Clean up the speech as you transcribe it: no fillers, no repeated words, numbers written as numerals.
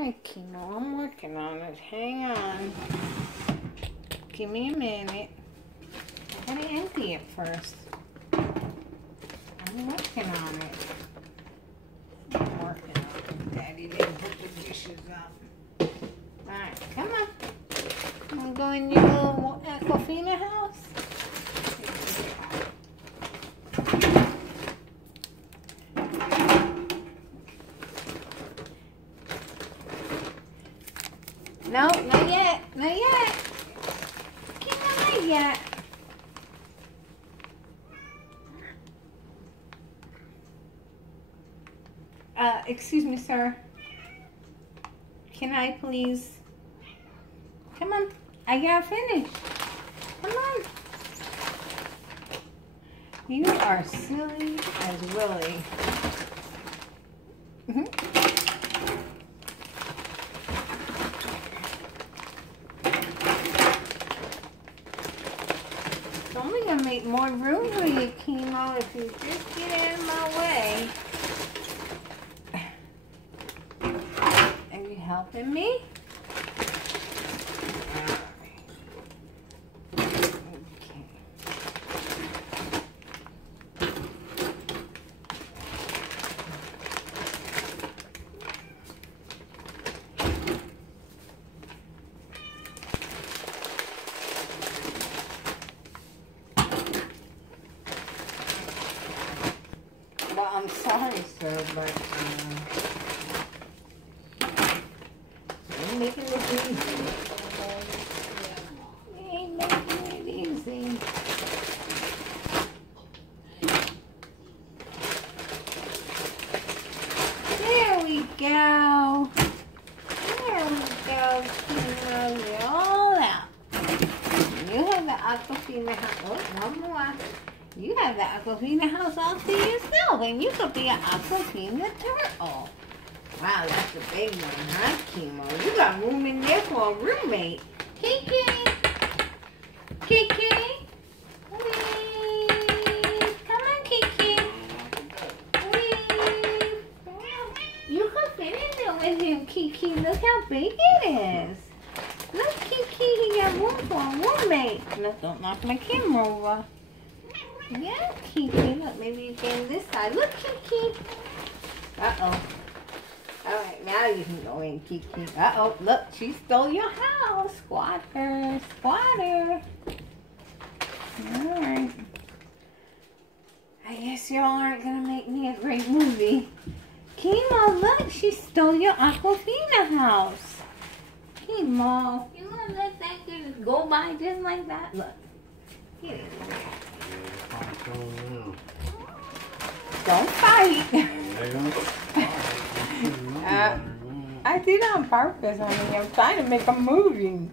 Alright, Kimo, I'm working on it. Hang on. Give me a minute. I gotta empty it first. I'm working on it. I'm working on it. Daddy didn't put the dishes up. Alright, come on. I'm going to your little Aquafina house. No, not yet. Not yet. Not yet. Excuse me, sir. Can I please? Come on. I gotta finish. Come on. You are silly as Willy. It's only gonna make more room for you, Kimo, if you just get out of my way. Are you helping me? Well, I'm sorry, sir, but I'm making it easy. You ain't making it easy. There we go. There we go, Kimo. You're all out. You have the Aquafina house. Oh, one more. You have the Aquafina house all to yourself, and you could be an Aquafina turtle. Wow, that's a big one, huh, Kimo? You got room in there for a roommate. Kiki! Kiki! Wee! Come on, Kiki! Wee! You could fit in there with him, Kiki. Look how big it is. Look, Kiki, he got room for a roommate. Look, don't knock my camera over. Yeah, Kiki. Look, maybe you can this side. Look, Kiki. Uh-oh. Alright, now you can go in, Kiki. Uh-oh, look, she stole your house. Squatter, squatter. Alright. I guess y'all aren't going to make me a great movie. Kimo, look, she stole your Aquafina house. Kimo, you want to let that just go by just like that? Look. Get in there. Don't fight. I did it on purpose. I mean, I'm trying to make a movie.